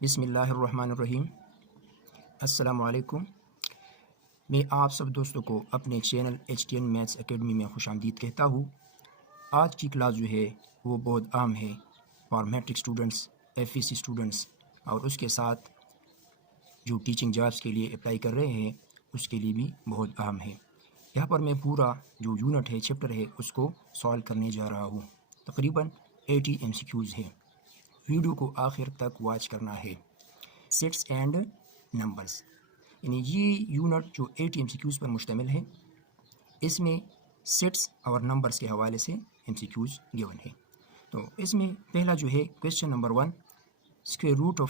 बिस्मिल्लाहिर्रहमानिर्रहीम। अस्सलामुअलैकुम। मैं आप सब दोस्तों को अपने चैनल HTN मैथ्स एकेडमी में खुशामदीद कहता हूँ। आज की क्लास जो है वो बहुत अहम है for matric students, FEC students और उसके साथ जो टीचिंग जॉब्स के लिए अप्लाई कर रहे हैं उसके लिए भी बहुत अहम है। यहाँ पर मैं पूरा जो यूनिट है, चैप्टर है, उसको सॉल्व करने जा रहा हूँ। तकरीबन 80 MCQs है। वीडियो को आखिर तक वॉच करना है। सेट्स एंड नंबर्स, यानी ये यूनिट जो 80 MCQs पर मुश्तमिल है, इसमें सेट्स और नंबर्स के हवाले से MCQs गिवन है। तो इसमें पहला जो है question number 1, square root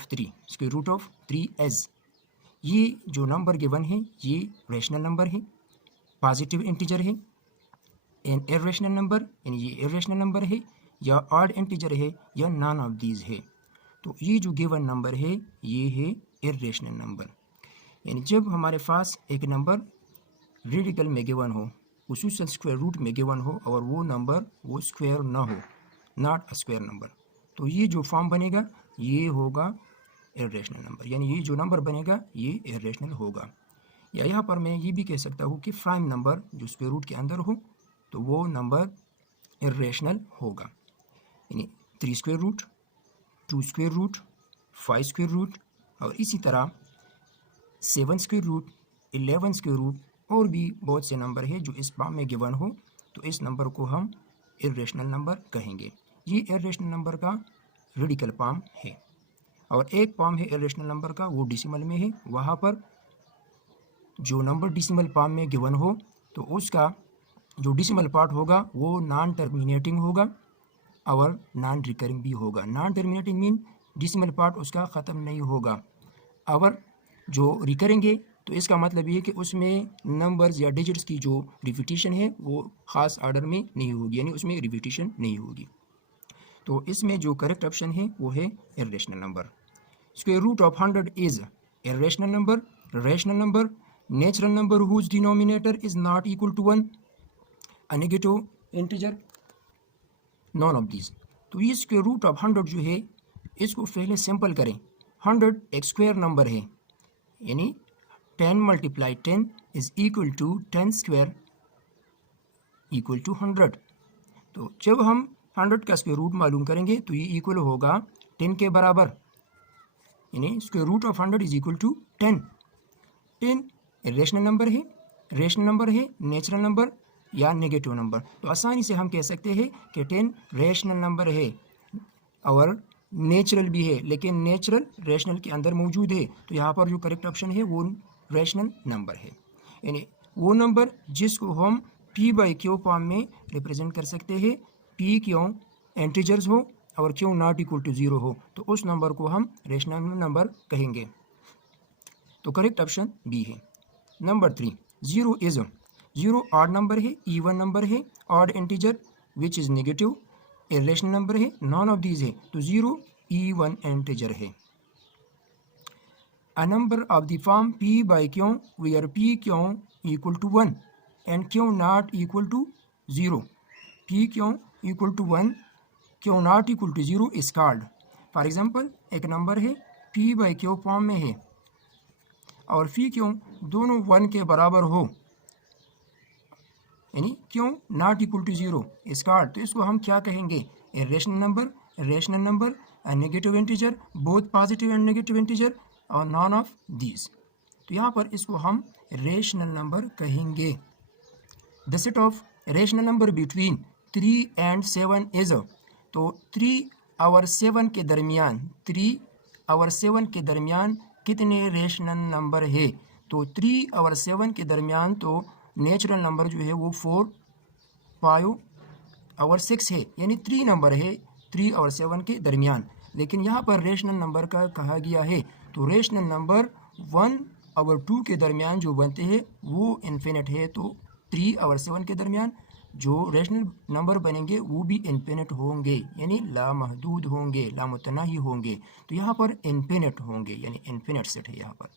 of 3 is. ये जो नंबर गिवन है ये रेशनल नंबर है, पॉजिटिव इंटीजर है, एन इर्रेशनल नंबर यानी ये इर्रेशनल नंबर है, या ऑड इंटीजर है, या नॉन ऑफ दीज है। तो ये जो गिवन नंबर है ये है इर्रेशनल नंबर। यानी जब हमारे पास एक नंबर रेडिकल में गिवन हो, खुसूसन स्क्वायर रूट में गिवन हो, और वो नंबर वो स्क्वायर ना हो, नॉट अ स्क्वायर नंबर, तो ये जो फॉर्म बनेगा ये होगा इर्रेशनल नंबर। यानी ये जो नंबर बनेगा ये इर्रेशनल होगा। या यहाँ पर मैं ये भी कह सकता हूँ कि प्राइम नंबर जो स्क्वायर रूट के अंदर हो तो वो नंबर इर्रेशनल होगा। यानी 3 square root, 2 square root, 5 square root, और इसी तरह 7 स्क्वायर रूट, 11 स्क्वायर रूट, और भी बहुत से नंबर है जो इस फॉर्म में गिवन हो, तो इस नंबर को हम इर्रेशनल नंबर कहेंगे। ये इर्रेशनल नंबर का रेडिकल फॉर्म है। और एक फॉर्म है इर्रेशनल नंबर का, वो डेसिमल में है। वहाँ पर जो नंबर डेसिमल फॉर्म में गिवन हो तो उसका जो डेसिमल पार्ट होगा वो नॉन टर्मिनेटिंग होगा और नॉन रिकरिंग भी होगा। Non terminating mean decimal part उसका ख़त्म नहीं होगा, और जो रिकरिंग है तो इसका मतलब ये कि उसमें नंबर्स या डिजिट्स की जो रिपीटिशन है वो ख़ास ऑर्डर में नहीं होगी, यानी उसमें रिपीटिशन नहीं होगी। तो इसमें जो करेक्ट ऑप्शन है वो है irrational number. Square root of 100 is irrational number, rational number, natural number whose denominator is not equal to 1, a negative integer, none of these. तो ये स्क्वायर रूट ऑफ 100 जो है इसको पहले सिंपल करें। 100 एक स्क्वायर नंबर है, यानी 10 × 10 is equal to 10 square equal to 100। तो जब हम 100 का स्क्वायर रूट मालूम करेंगे तो ये इक्वल होगा 10 के बराबर, यानी square root of 100 is equal to 10। 10 rational number है, रेशनल नंबर है, नेचुरल नंबर या नेगेटिव नंबर। तो आसानी से हम कह सकते हैं कि 10 रेशनल नंबर है और नेचुरल भी है, लेकिन नेचुरल रेशनल के अंदर मौजूद है। तो यहाँ पर जो करेक्ट ऑप्शन है वो रेशनल नंबर है, यानी वो नंबर जिसको हम P/Q फॉर्म में रिप्रेजेंट कर सकते हैं। P क्यों इंटीजर्स हो और क्यों नॉट इक्वल टू 0 हो, तो उस नंबर को हम रेशनल नंबर कहेंगे। तो करेक्ट ऑप्शन बी है। नंबर 3, 0 इज 0 ऑड नंबर है, इवन नंबर है, odd integer which is negative, irrational number है, नॉन ऑफ दीज है, तो 0 इवन इंटीजर है। A number of the form P/Q where P/Q equal to 1 and Q not equal to 0. P/Q equal to 1, Q not equal to 0 is called. For example, एक number है P/Q form में है और P/Q दोनों 1 के बराबर हो, यानी Q not equal to 0 is called. तो इसको हम क्या कहेंगे? Irrational number, rational number, negative integer, both positive and negative integer, और नॉन ऑफ दीज। तो यहाँ पर इसको हम रेशनल नंबर कहेंगे। The set of rational number between 3 and 7 is, तो 3 और 7 के दरमियान, 3 और 7 के दरमियान कितने रेशनल नंबर है? तो 3 और 7 के दरमियान तो नेचुरल नंबर जो है वो 4, 5 और 6 है, यानी 3 नंबर है 3 और 7 के दरमियान। लेकिन यहाँ पर रेशनल नंबर का कहा गया है, तो रेशनल नंबर 1 और 2 के दरमियान जो बनते हैं वो इन्फिनिट है। तो 3 और 7 के दरमियान जो रेशनल नंबर बनेंगे वो भी इन्फिनिट होंगे, यानी लामहदूद होंगे, लामुतनाही होंगे। तो यहाँ पर इन्फिनिट होंगे, यानी इन्फिनिट सेट है यहाँ पर।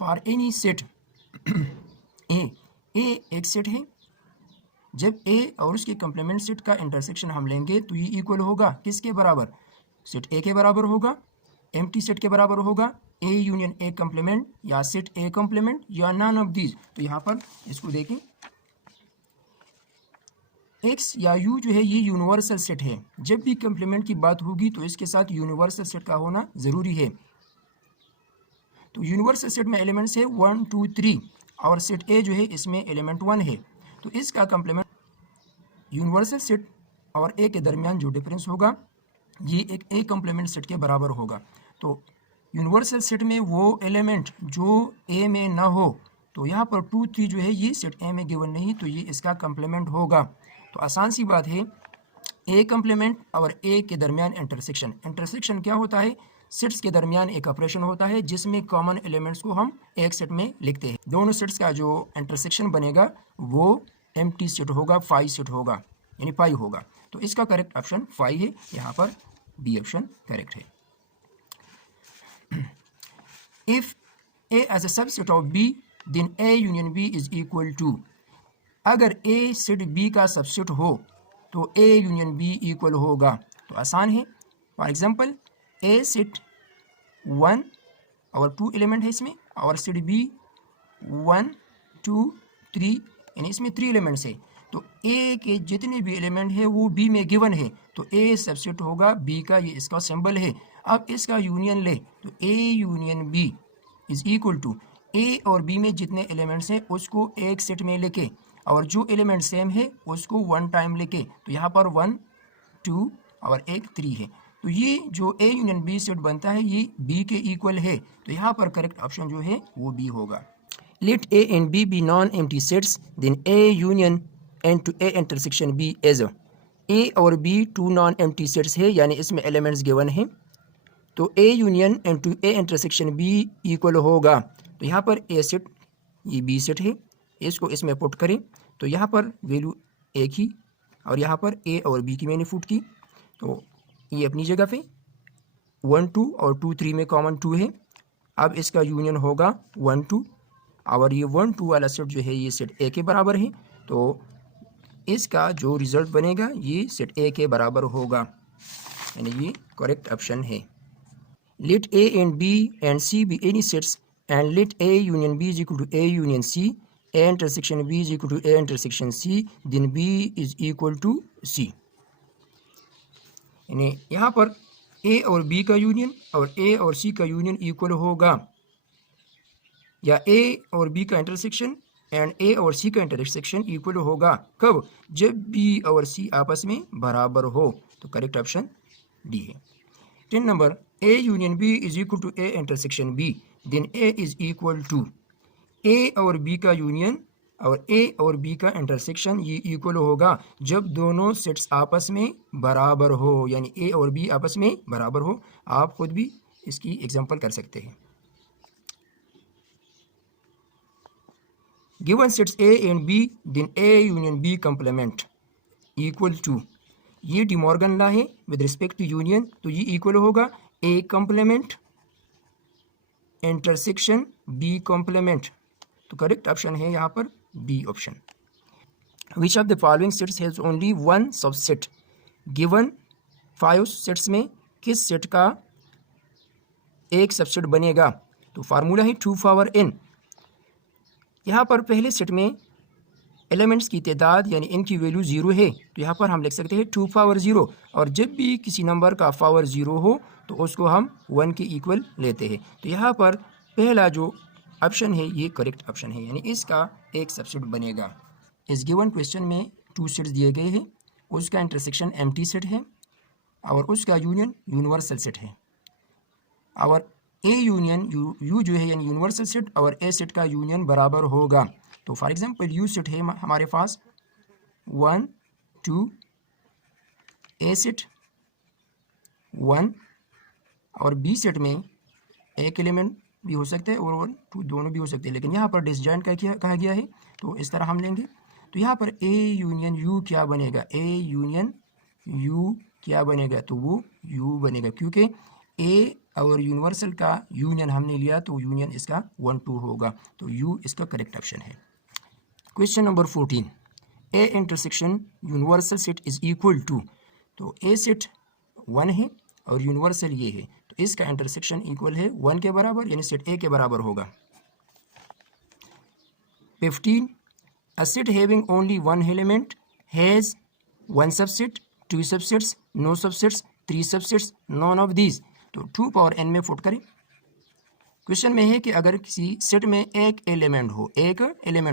फॉर एनी सेट ए एक सेट है। जब ए और उसके कंप्लीमेंट सेट का इंटरसेक्शन हम लेंगे तो ये इक्वल होगा किसके बराबर? सेट ए के बराबर होगा। एम्प्टी सेट के बराबर होगा ए यूनियन ए कम्प्लीमेंट या सेट ए कम्प्लीमेंट या नॉन ऑफ दीज। तो यहाँ पर इसको देखें, एक्स या यू जो है ये यूनिवर्सल सेट है। जब भी कम्प्लीमेंट की बात होगी तो इसके साथ यूनिवर्सल सेट का होना ज़रूरी है। तो यूनिवर्सल सेट में एलिमेंट्स है 1 2 3 और सेट ए जो है इसमें एलिमेंट 1 है। तो इसका कम्प्लीमेंट यूनिवर्सल सेट और ए के दरमियान जो डिफरेंस होगा ये एक ए कम्प्लीमेंट सेट के बराबर होगा। तो यूनिवर्सल सेट में वो एलिमेंट जो ए में ना हो, तो यहाँ पर 2 3 जो है ये सेट ए में गिवन नहीं, तो ये इसका कम्प्लीमेंट होगा। तो आसान सी बात है, ए कम्प्लीमेंट और ए के दरमियान इंटरसेक्शन। इंटरसेक्शन क्या होता है? सेट्स के दरमियान एक ऑपरेशन होता है जिसमें कॉमन एलिमेंट्स को हम एक सेट में लिखते हैं। दोनों सेट्स का जो इंटरसेक्शन बनेगा वो एम्प्टी सेट होगा, फाई सेट होगा, यानी पाई होगा। तो इसका करेक्ट ऑप्शन फाई है, यहाँ पर बी ऑप्शन करेक्ट है। If A is a subset of B then A union B is equal to, अगर ए सेट बी का सबसेट हो तो ए यूनियन बी इक्वल होगा। तो आसान है, फॉर एग्जांपल ए सेट 1 और 2 एलिमेंट है इसमें, और सेट बी 1 2 3 यानी इसमें 3 एलिमेंट्स है। तो ए के जितने भी एलिमेंट है वो बी में गिवन है, तो ए सबसेट होगा बी का, ये इसका सिंबल है। अब इसका यूनियन ले तो A union B is equal to A और बी में जितने एलिमेंट्स हैं उसको एक सेट में लेके और जो एलिमेंट सेम है उसको 1 टाइम लेके, तो यहाँ पर 1 2 और एक 3 है। तो ये जो ए यूनियन बी सेट बनता है ये बी के इक्वल है, तो यहाँ पर करेक्ट ऑप्शन जो है वो बी होगा। Let A and B be non empty sets then A union and to A intersection B is A और बी 2 नॉन एम्प्टी सेट्स है, यानी इसमें एलिमेंट्स गिवन है, तो A union and to A intersection B equal होगा। तो यहाँ पर ए सेट ये बी सेट है, इसको इसमें पुट करें तो यहाँ पर वैल्यू एक ही, और यहाँ पर ए और बी की मैंने पुट की, तो ये अपनी जगह पे 1 2 और 2 3 में कॉमन 2 है। अब इसका यूनियन होगा 1 2, और ये 1 2 वाला सेट जो है ये सेट ए के बराबर है, तो इसका जो रिजल्ट बनेगा ये सेट ए के बराबर होगा, यानी ये करेक्ट ऑप्शन है। Let A and B and C be any sets and let A union B is equal to A union C, A intersection B is equal to A intersection C, then B is equal to C. यानी यहाँ पर ए और B का union और ए और सी का union equal होगा, या ए और बी का इंटरसेक्शन एंड ए और सी का इंटरसेक्शन इक्वल होगा कब? जब बी और सी आपस में बराबर हो। तो करेक्ट ऑप्शन डी है। 10 नंबर, A union B is equal to A intersection B, then A is equal to A और बी का यूनियन और ए और बी का इंटरसेक्शन ये इक्वल होगा जब दोनों सेट्स आपस में बराबर हो, यानी ए और बी आपस में बराबर हो। आप खुद भी इसकी एग्जांपल कर सकते हैं। Given sets A and B then A union B complement equal to, ये डिमॉर्गन लॉ है विद रिस्पेक्ट टू यूनियन, तो ये इक्वल होगा A complement intersection B complement. तो करेक्ट ऑप्शन है यहाँ पर B option. Which of the following sets has only one subset? Given 5 sets में किस सेट का एक सबसेट बनेगा? तो फार्मूला है 2 पावर n। यहाँ पर पहले सेट में एलिमेंट्स की तादाद यानी इनकी वैल्यू 0 है, तो यहाँ पर हम लिख सकते हैं 2 पावर 0, और जब भी किसी नंबर का पावर 0 हो तो उसको हम 1 के इक्वल लेते हैं। तो यहाँ पर पहला जो ऑप्शन है ये करेक्ट ऑप्शन है, यानी इसका एक सबसेट बनेगा। इस गिवन क्वेश्चन में 2 सेट्स दिए गए हैं, उसका इंटरसेक्शन एम्प्टी सेट है और उसका यूनियन यूनिवर्सल सेट है, और ए यूनियन यू जो है यानी यूनिवर्सल सेट और ए सेट का यूनियन बराबर होगा। तो फॉर एग्जांपल यू सेट है हमारे पास 1 2, ए सेट 1, और बी सेट में एक एलिमेंट भी हो सकता है और 1 2 दोनों भी हो सकते हैं, लेकिन यहाँ पर डिसजॉइंट कहा गया है, तो इस तरह हम लेंगे। तो यहाँ पर ए यूनियन यू क्या बनेगा? ए यूनियन यू क्या बनेगा? तो वो यू बनेगा, क्योंकि ए और यूनिवर्सल का यूनियन हमने लिया तो यूनियन इसका 1 2 होगा, तो यू इसका करेक्ट ऑप्शन है। Question number 14, A intersection universal set is equal to, तो ए सेट 1 है और यूनिवर्सल ये है, तो इसका इंटरसेक्शन इक्वल है 1 के बराबर, यानी सेट ए के बराबर होगा। 15 a set having only one element has one subset, two subsets, no subsets, three subsets, none of these। तो 2 पावर n में फुट करें। क्वेश्चन में है कि अगर किसी सेट में एक एलिमेंट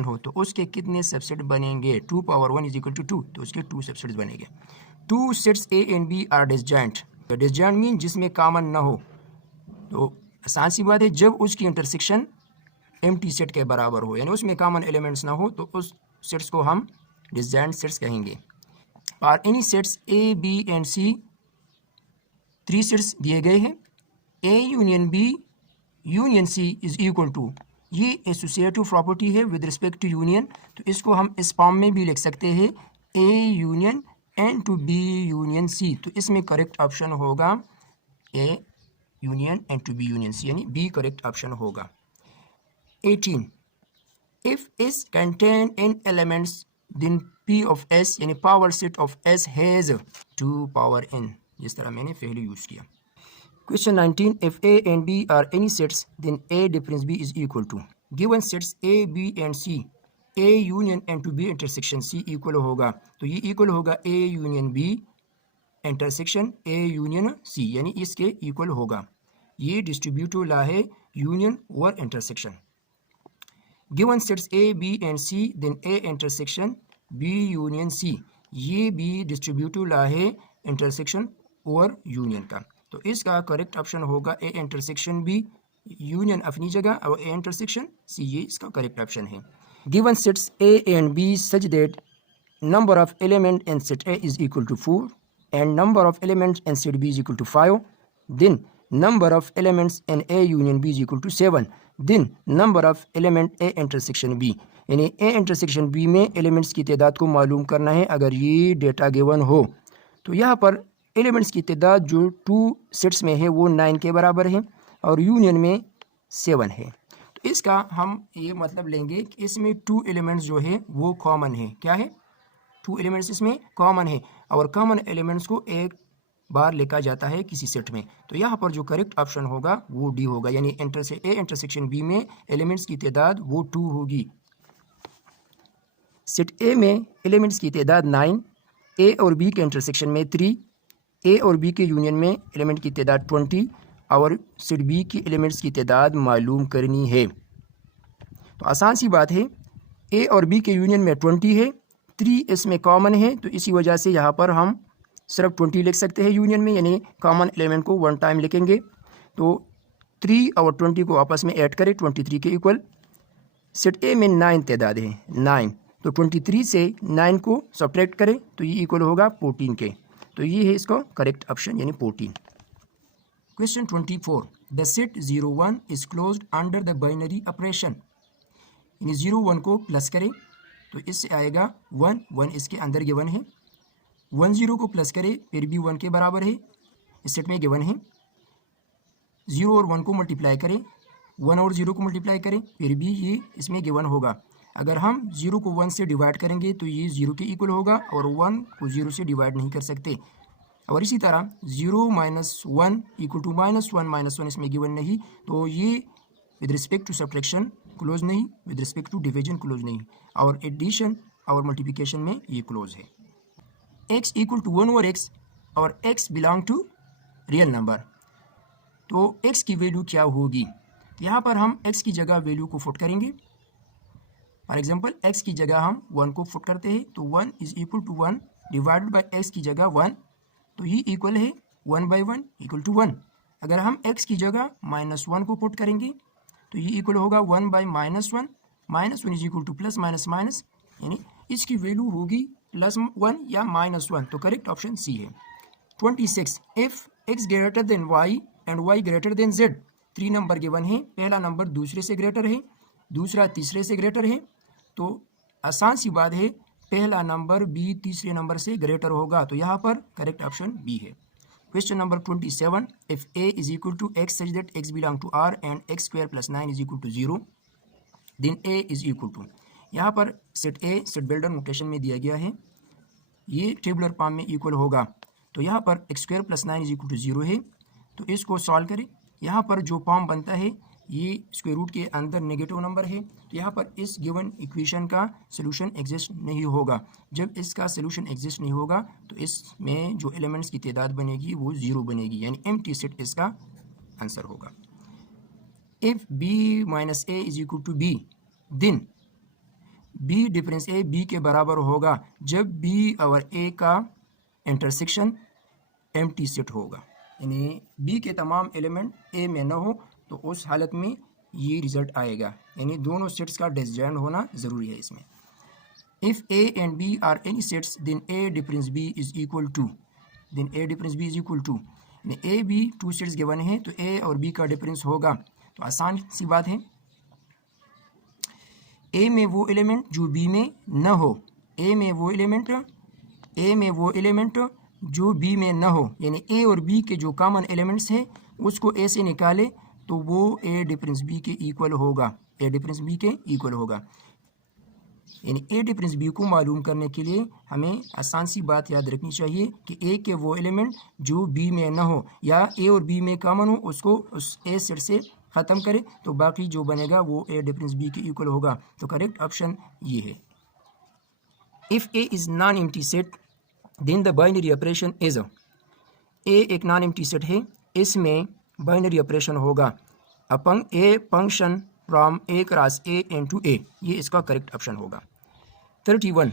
हो तो उसके कितने सबसेट बनेंगे। 2 पावर 1 इज इक्वल टू 2, तो उसके 2 सबसेट्स बनेंगे। 2 sets A and B are disjoint. Disjoint mean जिसमें कॉमन ना हो। तो आसान सी बात है, जब उसकी इंटरसेक्शन एम्प्टी सेट के बराबर हो, यानी उसमें कॉमन एलिमेंट्स ना हो, तो उस सेट्स को हम डिसजॉइंट सेट्स कहेंगे। और any sets A B and C 3 sets दिए गए हैं। A union B union C is equal to, ये एसोसिएटिव प्रॉपर्टी है विद रिस्पेक्ट टू यूनियन, तो इसको हम इस फॉर्म में भी लिख सकते हैं A union and to B union C. तो इसमें करेक्ट ऑप्शन होगा A union and to B union C, यानी बी करेक्ट ऑप्शन होगा। 18 if S contain n elements then P of S यानी power set of S has 2 power n, जिस तरह मैंने पहले यूज किया। Question 19 if A and B are any sets then A difference B is equal to, given sets A B and C, A union and to B intersection C equal होगा, तो ये equal होगा A union B intersection A union C, यानी इसके equal होगा। ये distributive law है union और intersection. Given sets A B and C then A intersection B union C, ये भी डिस्ट्रीब्यूटिव लॉ है इंटरसेक्शन और यूनियन का, तो इसका करेक्ट ऑप्शन होगा ए इंटरसेक्शन बी, यूनियन अपनी जगह और ए इंटरसेक्शन सी, ये इसका करेक्ट ऑप्शन है। Given sets A and B such that number of element in set A is equal to 4 and number of elements in set B is equal to 5, then number of elements in A union B is equal to 7, then number of element A intersection B, यानी A intersection B में elements की तादाद को मालूम करना है अगर ये डेटा गिवन हो। तो यहाँ पर एलिमेंट्स की तादाद जो 2 सेट्स में है वो 9 के बराबर है और यूनियन में 7 है। तो इसका हम ये मतलब लेंगे कि इसमें 2 एलिमेंट्स जो है वो कॉमन है। क्या है? 2 एलिमेंट्स इसमें कॉमन है और कॉमन एलिमेंट्स को एक बार लिखा जाता है किसी सेट में। तो यहाँ पर जो करेक्ट ऑप्शन होगा वो डी होगा, यानी ए इंटरसेक्शन बी में एलिमेंट्स की तादाद वो 2 होगी। सेट ए में एलिमेंट्स की तादाद 9, ए और बी के इंटरसेक्शन में 3, ए और बी के यूनियन में एलिमेंट की तादाद 20 और सेट बी की एलिमेंट्स की तादाद मालूम करनी है। तो आसान सी बात है, ए और बी के यूनियन में 20 है, 3 इसमें कॉमन है, तो इसी वजह से यहाँ पर हम सिर्फ 20 लिख सकते हैं यूनियन में, यानी कॉमन एलिमेंट को 1 टाइम लिखेंगे। तो 3 और 20 को आपस में ऐड करें 23 के इक्वल। सेट ए में 9 तादाद है 9, तो 23 से 9 को सब्ट्रैक्ट करें तो ये इक्वल होगा 14 के, तो ये है इसका करेक्ट ऑप्शन यानी 14। Question 24 the set 01 is closed under the binary operation, यानी 01 को प्लस करें तो इससे आएगा 1, 1 इसके अंदर गिवन है। 10 को प्लस करें फिर भी 1 के बराबर है, इस सेट में गिवन है। 0 और 1 को मल्टीप्लाई करें, 1 और 0 को मल्टीप्लाई करें फिर भी ये इसमें गिवन होगा। अगर हम 0 को 1 से डिवाइड करेंगे तो ये 0 के इक्वल होगा और 1 को 0 से डिवाइड नहीं कर सकते। और इसी तरह 0 माइनस 1 इक्वल टू -1 इसमें गिवन नहीं, तो ये with respect to subtraction close नहीं, with respect to division close नहीं, और एडिशन और मल्टीप्लिकेशन में ये क्लोज है। x equal to 1 over x और x belong to real number, तो x की वैल्यू क्या होगी? तो यहाँ पर हम x की जगह वैल्यू को फुट करेंगे। फॉर एग्जाम्पल x की जगह हम 1 को फुट करते हैं, तो 1 is equal to 1 divided by x की जगह 1, तो ये इक्वल है 1/1 इक्वल टू 1। अगर हम x की जगह -1 को पुट करेंगे तो ये इक्वल होगा 1/-1, -1 is equal two plus minus minus, यानी इसकी वैल्यू होगी +1 या -1, तो करेक्ट ऑप्शन सी है। 26 if x greater than y and y greater than z, 3 number given है, पहला नंबर दूसरे से ग्रेटर है, दूसरा तीसरे से ग्रेटर है, तो आसान सी बात है पहला नंबर बी तीसरे नंबर से ग्रेटर होगा, तो यहाँ पर करेक्ट ऑप्शन बी है। Question number 27 if a is equal to x such that x belong to r and x² + 9 is equal to 0, then a is equal to, यहाँ पर set a set builder notation में दिया गया है, ये tabular form में equal होगा, तो यहाँ पर x² + 9 इज इक्वल टू 0 है, तो इसको सॉल्व करें। यहाँ पर जो फॉर्म बनता है ये स्क्वायर रूट के अंदर नेगेटिव नंबर है, तो यहाँ पर इस गिवन इक्वेशन का सोल्यूशन एग्जिस्ट नहीं होगा। जब इसका सोल्यूशन एग्जिस्ट नहीं होगा तो इसमें जो एलिमेंट्स की तादाद बनेगी वो 0 बनेगी, यानी एम्प्टी सेट इसका आंसर होगा। If b minus a is equal to b, then b difference a b के बराबर होगा जब b और a का इंटरसेक्शन एम्प्टी सेट होगा, यानी b के तमाम एलिमेंट a में न हो तो उस हालत में ये रिजल्ट आएगा, यानी दोनों सेट्स का डिसजॉइंट होना ज़रूरी है इसमें। If a and b are any sets then a difference b is equal to, यानी a b two sets given है तो a और b का डिफरेंस होगा। तो आसान सी बात है, a में वो एलिमेंट जो b में न हो, a में वो एलिमेंट जो b में न हो, यानी a और b के जो कॉमन एलिमेंट्स हैं उसको a से निकाले तो वो a डिफरेंस b के इक्वल होगा, यानी a डिफरेंस b को मालूम करने के लिए हमें आसान सी बात याद रखनी चाहिए कि a के वो एलिमेंट जो b में न हो या a और b में कॉमन हो उसको उस a सेट से ख़त्म करें तो बाकी जो बनेगा वो a डिफरेंस b के इक्वल होगा। तो करेक्ट ऑप्शन ये है। If a is non empty set then the binary operation is, a एक नॉन एम्प्टी सेट है, इसमें बाइनरी ऑपरेशन होगा upon a function from a cross a into a, ये इसका करेक्ट ऑप्शन होगा। 31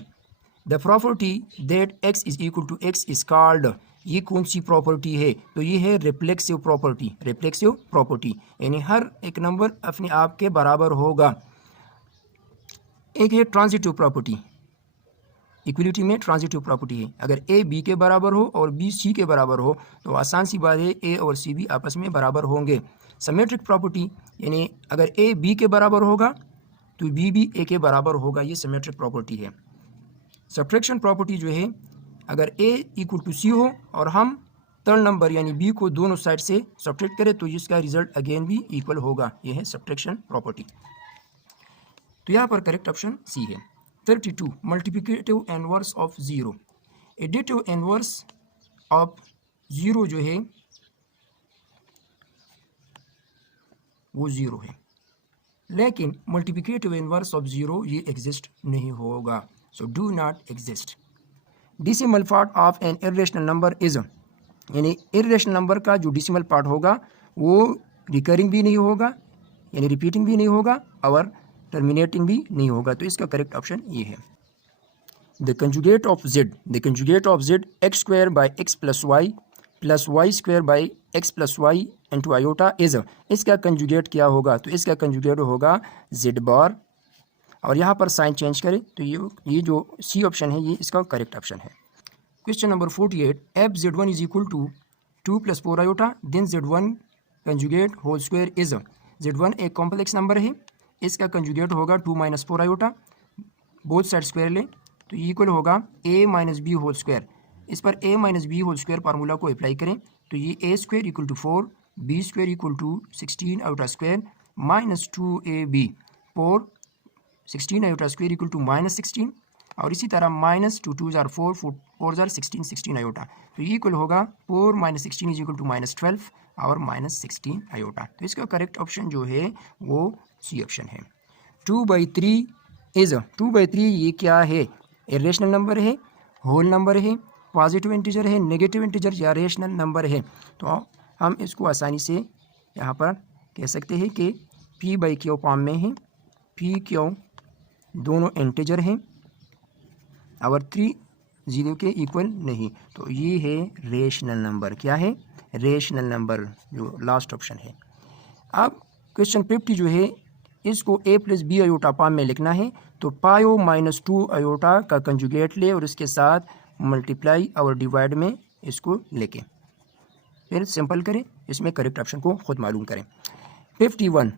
the property that x is equal to x is called, ये कौन सी property है? तो ये है रिफ्लेक्सिव प्रॉपर्टी, यानी हर एक नंबर अपने आप के बराबर होगा। एक है ट्रांजिटिव प्रॉपर्टी, इक्वलिटी में ट्रांजिटिव प्रॉपर्टी है, अगर a b के बराबर हो और b c के बराबर हो तो आसान सी बात है a और c भी आपस में बराबर होंगे। सिमेट्रिक प्रॉपर्टी, यानी अगर a b के बराबर होगा तो b भी a के बराबर होगा, ये सिमेट्रिक प्रॉपर्टी है। सब्ट्रैक्शन प्रॉपर्टी जो है, अगर a इक्वल टू c हो और हम थर्ड नंबर यानी b को दोनों साइड से सब्ट्रैक्ट करें तो इसका रिजल्ट अगेन भी इक्वल होगा, यह है सब्ट्रैक्शन प्रॉपर्टी। तो यहाँ पर करेक्ट ऑप्शन सी है। 32 multiplicative inverse of 0, additive inverse of 0 जो है वो 0 है, लेकिन मल्टीप्लिकेटिव इनवर्स ऑफ 0 ये एग्जिस्ट नहीं होगा, so do not exist. Decimal part of an irrational number is, यानी इरेशनल नंबर का जो डिसिमल पार्ट होगा वो रिकरिंग भी नहीं होगा, यानी रिपीटिंग भी नहीं होगा और टर्मिनेटिंग भी नहीं होगा, तो इसका करेक्ट ऑप्शन ये है। The conjugate of z x square by x plus y square by x plus y into iota is, इसका कंजुगेट क्या होगा? तो इसका कंजुगेट होगा z बार, और यहाँ पर साइन चेंज करें तो ये जो सी ऑप्शन है ये इसका करेक्ट ऑप्शन है। Question number 48 if z1 is equal to 2 plus 4 iota then z1 conjugate whole square is, z1 एक कॉम्प्लेक्स नंबर है, इसका कंजुगेट होगा 2 minus 4 iota, both side square ले तो इक्वल होगा a minus b whole square. इस पर a minus b whole square formula को अप्लाई करें तो ये a square equal to 4, b square equal to 16 iota square minus 2ab 4, 16 iota square equal to minus 16, और इसी तरह माइनस 2 2 जार 4 4 जार 16 16 आयोटा, तो ये इक्वल होगा 4 minus 16 is equal to minus 12 और माइनस 16 आयोटा। तो इसका करेक्ट ऑप्शन जो है वो सी ऑप्शन है। 2/3 इज, 2/3 ये क्या है? इरेशनल नंबर है, होल नंबर है, पॉजिटिव इंटीजर है, नेगेटिव इंटीजर या रेशनल नंबर है, तो हम इसको आसानी से यहाँ पर कह सकते हैं कि p/q फॉर्म में है, p/q दोनों इंटीजर हैं और 3 0 के इक्वल नहीं, तो ये है रेशनल नंबर। क्या है? रेशनल नंबर, जो लास्ट ऑप्शन है। अब क्वेश्चन 50 जो है इसको a plus b iota form में लिखना है, तो पायो माइनस 2 आयोटा का कंजुगेट ले और इसके साथ मल्टीप्लाई और डिवाइड में इसको लेके फिर सिंपल करें, इसमें करेक्ट ऑप्शन को खुद मालूम करें। 51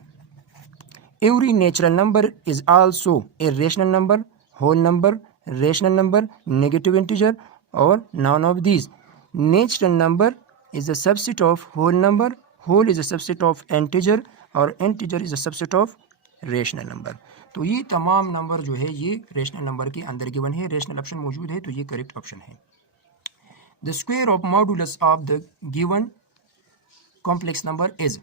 every natural number is also a rational number, whole number, rational number, negative integer और none of these. Natural number is a subset of whole number, whole is a subset of integer और integer is a subset of rational number. तो ये तमाम number जो है ये rational number के अंदर गिवन है, रेशनल ऑप्शन मौजूद है, तो ये करेक्ट ऑप्शन है। The square of modulus of the given complex number is.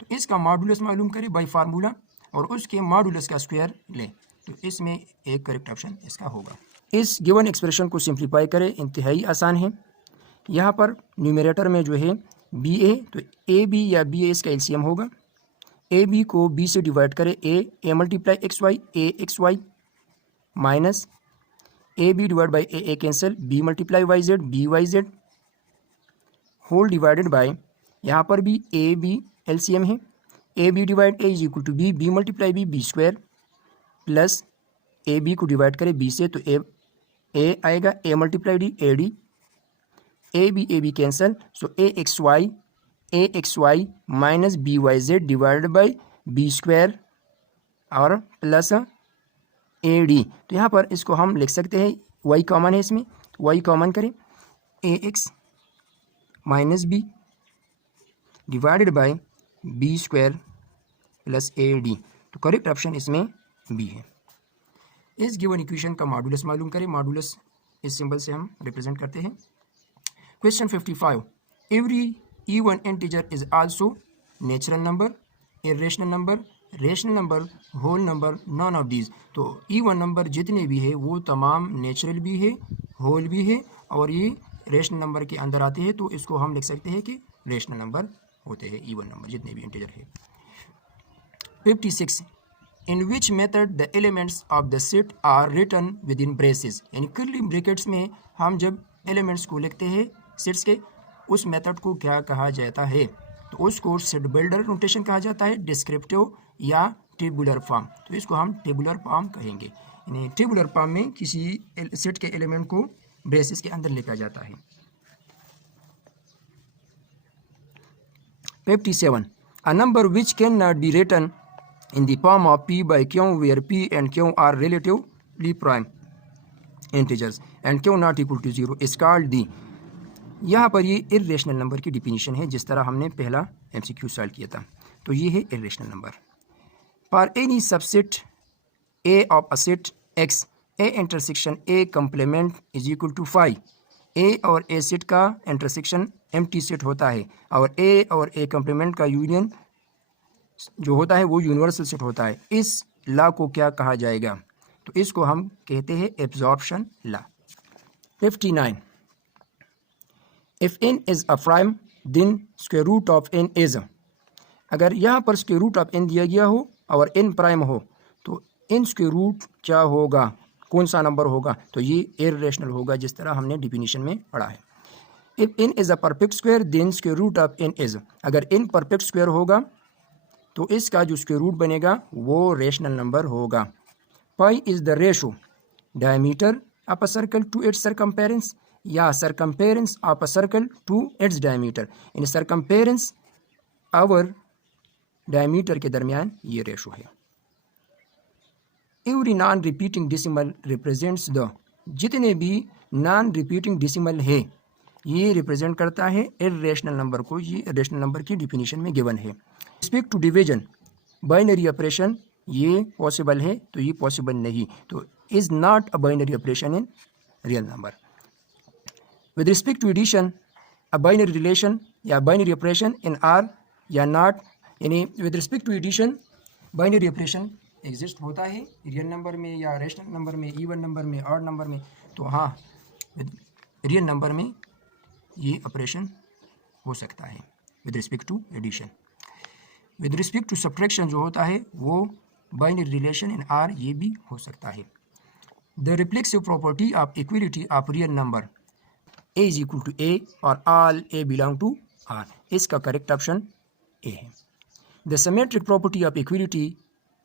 तो इसका मॉडुलस मालूम करें बाय फार्मूला और उसके मॉडुलस का स्क्वायर लें, तो इसमें एक करेक्ट ऑप्शन इसका होगा। इस गिवन एक्सप्रेशन को सिंप्लीफाई करें, इंतहाई आसान है। यहाँ पर न्यूमरेटर में जो है बी ए, तो ए बी या बी ए इसका एलसीएम होगा। ए बी को बी से डिवाइड करें, A multiply X Y minus A B divide by A cancel, B multiply Y Z B Y Z whole divided by, यहाँ पर भी ए बी एलसीएम है, ए B divide A is equal to B, B multiply B square plus A B को divide करें B से, तो A आएगा, A multiply D A D, A B cancel, so a x Y minus b Y z divided by B square और plus A D. तो यहाँ पर इसको हम लिख सकते हैं, वाई कॉमन है इसमें, वाई कॉमन करें, A X minus B divided by B square plus A D. तो करेक्ट ऑप्शन इसमें बी है। इस गिवन इक्वेशन का मॉडुलस मालूम करें, मॉडुलस इस सिंबल से हम रिप्रेजेंट करते हैं। Question 55, every even integer is also natural number, irrational number, rational number, whole number, none of these. तो इवन नंबर जितने भी है वो तमाम नेचुरल भी है, होल भी है और ये रेशनल नंबर के अंदर आते हैं, तो इसको हम लिख सकते हैं कि रेशनल नंबर होते हैं इवन नंबर जितने भी इंटीजर है। 56, in which method the elements of the set are written within braces, यानी कर्ली ब्रैकेट्स में हम जब एलिमेंट्स को लिखते हैं सेट्स के, उस मेथड को क्या कहा जाता है? तो उसको सेट बिल्डर नोटेशन कहा जाता है, डिस्क्रिप्टिव या टेबुलर फॉर्म। तो इसको हम टेबुलर फॉर्म कहेंगे, यानी टेबुलर फॉर्म में किसी सेट के एलिमेंट को ब्रेसेस के अंदर लिखा जाता है। 57, a number which can not be written in the form of p by q where p and q are relatively prime integers and q not equal to 0 is called the। यहाँ पर ये irrational number की definition है, जिस तरह हमने पहला MCQ solve किया था। तो ये है irrational number. For any subset a of a set x, a intersection a complement is equal to 5। a और a सेट का इंटरसेक्शन एम्प्टी सेट होता है और a और a कंप्लीमेंट का यूनियन जो होता है वो यूनिवर्सल सेट होता है। इस लॉ को क्या कहा जाएगा? तो इसको हम कहते हैं absorption law. 59, if n is a prime then square root of n is, अगर यहाँ पर स्क्वायर रूट ऑफ n दिया गया हो और n प्राइम हो तो n स्क्वायर रूट क्या होगा, कौन सा नंबर होगा? तो ये इरेशनल होगा, जिस तरह हमने डिफिनीशन में पढ़ा है। If n is a perfect square then square root of n is, अगर n परफेक्ट स्क्वायर होगा तो इसका जो स्क्वायर रूट बनेगा वो रेशनल नंबर होगा। Pi is the ratio diameter of a circle to its circumference या circumference of a circle to its diameter, इन सरकमपेरेंस और डायमीटर के दरमियान ये रेशो है। Every non repeating decimal represents the, जितने भी नॉन रिपीटिंग डेसिमल है ये रिप्रेजेंट करता है इरेशनल नंबर को। ये इरेशनल नंबर की डिफिनीशन में गिवन है। Respect to division binary operation ये पॉसिबल है, तो ये पॉसिबल नहीं, तो is not a binary operation in real number. With respect to addition a binary relation या बाइनरी ऑपरेशन इन आर या नॉट, यानी with respect to addition binary operation exist होता है रियल नंबर में या रेशनल नंबर में, even number में, odd number में। तो हाँ, विद रियल नंबर में ये ऑपरेशन हो सकता है with respect to addition. With respect to subtraction जो होता है वो बाइनरी रिलेशन इन आर ये भी हो सकता है। The reflexive property of equality of real number A is equal to A और all A belong to R, इसका करेक्ट ऑप्शन ए है। The symmetric property of equality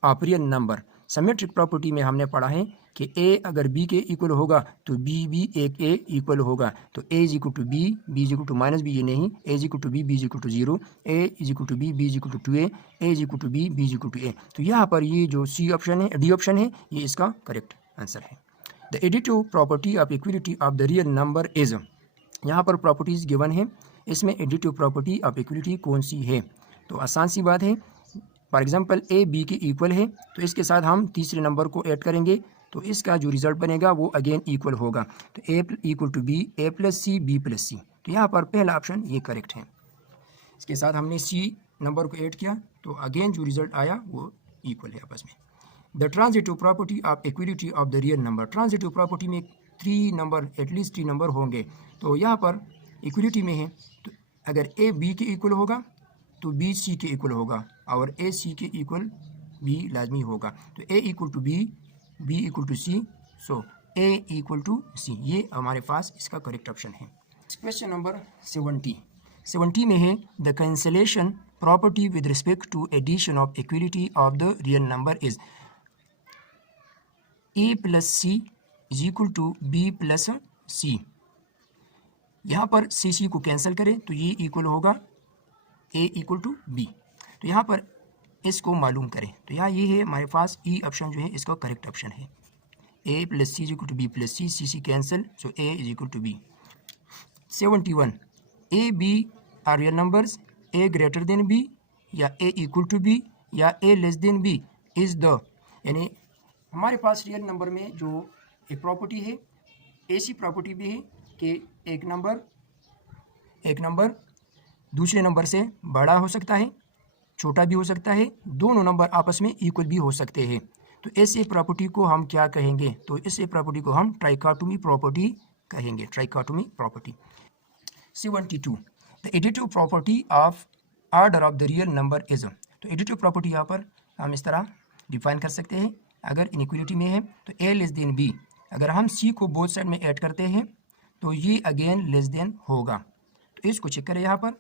of real number, symmetric property में हमने पढ़ा है कि a अगर b के इक्वल होगा तो b भी एक a इक्वल होगा। तो a is equal to b, b is equal to minus b, ये नहीं, a is equal to b, b is equal to 0, a is equal to b, b is equal to 2a, a is equal to b, b is equal to a। तो यहाँ पर ये जो c option है, d option है, ये इसका correct answer है। The additive property of equality of the real number is, यहाँ पर प्रॉपर्टीज गिवन है, इसमें एडिटिव प्रॉपर्टी ऑफ इक्वलिटी कौन सी है? तो आसान सी बात है, फॉर एग्जाम्पल a b के इक्वल है तो इसके साथ हम तीसरे नंबर को ऐड करेंगे तो इसका जो रिजल्ट बनेगा वो अगेन इक्वल होगा। तो a equal to b, a plus C, b plus C. तो यहाँ पर पहला ऑप्शन ये करेक्ट है। इसके साथ हमने सी नंबर को ऐड किया तो अगेन जो रिजल्ट आया वो इक्वल है आपस में। The transitive property of equality of the real number, transitive property में 3 नंबर एटलीस्ट 3 नंबर होंगे, तो यहाँ पर इक्वलिटी में है तो अगर ए बी के इक्वल होगा तो बी सी के इक्वल होगा और ए सी के इक्वल बी लाजमी होगा। तो A equal to B, B equal to C, so A equal to C, ये हमारे पास इसका करेक्ट ऑप्शन है। क्वेश्चन नंबर 70 में है the cancellation property with respect to addition of equality of the real number is A plus C is equal to B plus C. यहाँ पर सी सी को कैंसिल करें तो ये इक्वल होगा ए इक्वल टू बी। तो यहाँ पर इसको मालूम करें तो यहाँ ये है हमारे पास ई ऑप्शन जो है इसका करेक्ट ऑप्शन है। A plus C is equal to B plus C, C C cancel, so A is equal to B. 71 A B are real numbers, A greater than B या A equal to B या A less than B is the, यानी हमारे पास real number में जो एक property है ऐसी property भी है कि एक नंबर दूसरे नंबर से बड़ा हो सकता है, छोटा भी हो सकता है, दोनों नंबर आपस में इक्वल भी हो सकते हैं। तो ऐसे प्रॉपर्टी को हम क्या कहेंगे, तो ऐसे प्रॉपर्टी को हम ट्राइकोटोमी प्रॉपर्टी कहेंगे, trichotomy property. 72 the additive property of order of the real number is, तो एडिटिव प्रॉपर्टी यहाँ पर हम इस तरह डिफाइन कर सकते हैं, अगर इनइक्वलिटी में है तो ए लेस देन बी, अगर हम सी को बोथ साइड में ऐड करते हैं तो ये अगेन लेस देन होगा। तो इसको चेक करें, यहाँ पर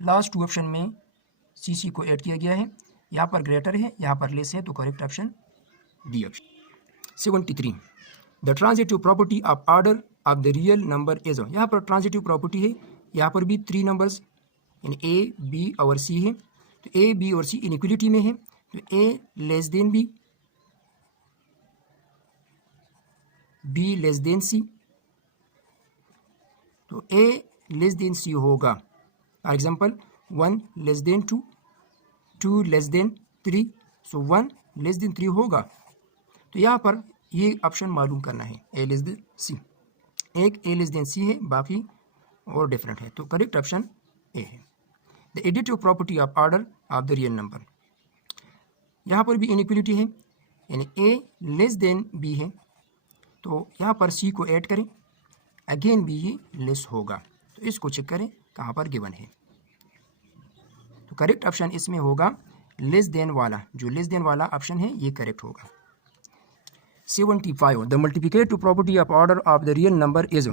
लास्ट 2 ऑप्शन में सी सी को ऐड किया गया है, यहाँ पर ग्रेटर है, यहाँ पर लेस है, तो correct option D option. 73 the transitive property of order of the real number is, यहाँ पर ट्रांजिटिव प्रॉपर्टी है, यहाँ पर भी 3 नंबर्स यानी ए बी और सी है, तो ए बी और सी इनइक्वलिटी में है तो A less than B, B less than C, तो ए लेस देन सी होगा। For example 1 less than 2, 2 less than 3, so 1 less than 3 होगा। तो यहाँ पर ये ऑप्शन मालूम करना है, ए लेस देन सी, एक ए लेस देन सी है, बाकी और डिफरेंट है, तो करेक्ट ऑप्शन ए है। The additive property of order of the real number, यहाँ पर भी इनइक्वलिटी है यानी ए लेस देन बी है, तो यहाँ पर सी को ऐड करें, अगेन भी ये लेस होगा, तो इसको चेक करें कहाँ पर गिवन है, तो करेक्ट ऑप्शन इसमें होगा लेस देन वाला, जो लेस देन वाला ऑप्शन है ये करेक्ट होगा। 75 the multiplicative property of order of the real number is,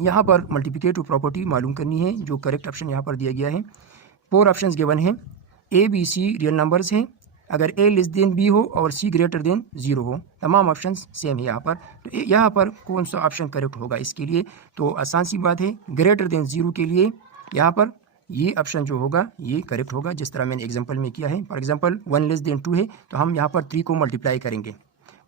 यहाँ पर मल्टीप्लिकेटिव प्रॉपर्टी मालूम करनी है, जो करेक्ट ऑप्शन यहाँ पर दिया गया है। 4 ऑप्शंस गिवन है, ए बी सी रियल नंबर्स हैं, अगर ए लेस देन बी हो और सी ग्रेटर देन 0 हो, तमाम ऑप्शंस सेम है यहाँ पर, तो यहाँ पर कौन सा ऑप्शन करेक्ट होगा इसके लिए, तो आसान सी बात है, ग्रेटर देन 0 के लिए यहाँ पर ये ऑप्शन जो होगा ये करेक्ट होगा, जिस तरह मैंने एग्जांपल में किया है। फॉर एग्जांपल 1 लेस देन 2 है तो हम यहाँ पर 3 को मल्टीप्लाई करेंगे,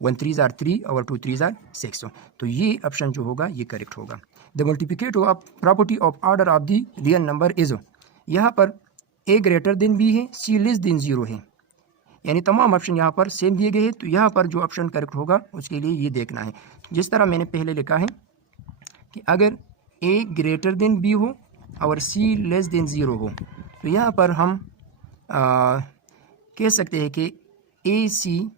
1 3 जार 3 और 2 3 जार 6, तो ये ऑप्शन जो होगा ये करेक्ट होगा। The multiplicative of property of order of the real number is, यहाँ पर ए ग्रेटर देन बी है, सी लेस देन 0 है, यानी तमाम ऑप्शन यहाँ पर सेम दिए गए हैं, तो यहाँ पर जो ऑप्शन करेक्ट होगा उसके लिए ये देखना है, जिस तरह मैंने पहले लिखा है कि अगर ए ग्रेटर देन बी हो और सी लेस देन 0 हो, तो यहाँ पर हम कह सकते हैं कि ए सी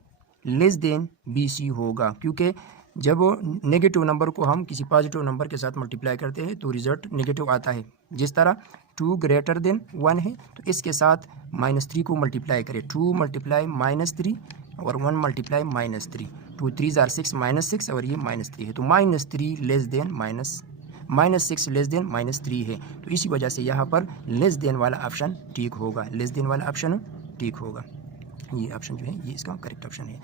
लेस देन बी सी होगा, क्योंकि जब नेगेटिव नंबर को हम किसी पॉजिटिव नंबर के साथ मल्टीप्लाई करते हैं तो रिजल्ट नेगेटिव आता है। जिस तरह 2 ग्रेटर देन 1 है तो इसके साथ -3 को मल्टीप्लाई करें, 2 मल्टीप्लाई -3 और 1 मल्टीप्लाई -3, 2 3 जार 6 -6 और ये -3 है, तो -3 लेस देन -6 लेस देन -3 है, तो इसी वजह से यहाँ पर लेस देन वाला ऑप्शन ठीक होगा, लेस देन वाला ऑप्शन ठीक होगा, ये ऑप्शन जो है ये इसका करेक्ट ऑप्शन है।